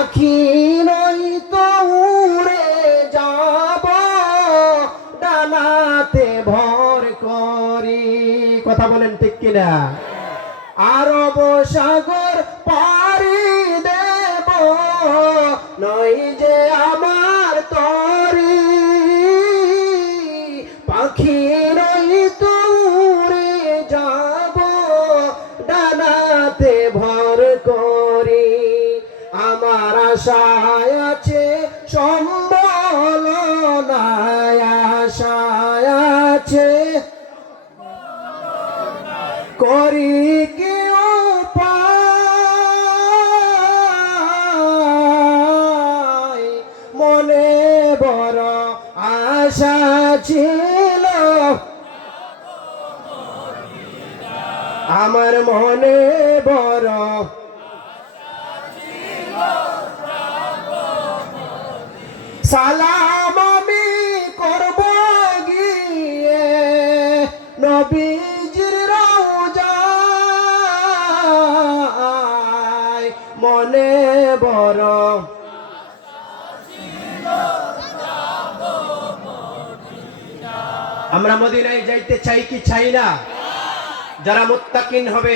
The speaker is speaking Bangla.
পাখি নই তো উড়ে যাব ডানাতে ভর করি। কথা বলেন ঠিক কিনা? আরব সাগর পাড়ি দেব নই যে আমার তরি। পাখি নই তো উড়ে যাব ডানাতে ভর করি। আমার আশায় আছে সম্বল নাই, আশায় আছে করি কি উপায়। মনে বড় আশা ছিল, আমার মনে বড় সালাম আমি করব গিয়ে নবীজির রওজায়। মনে বড় আমরা মদিনায় যাইতে চাই কি চাই না? যারা মুত্তাকিন হবে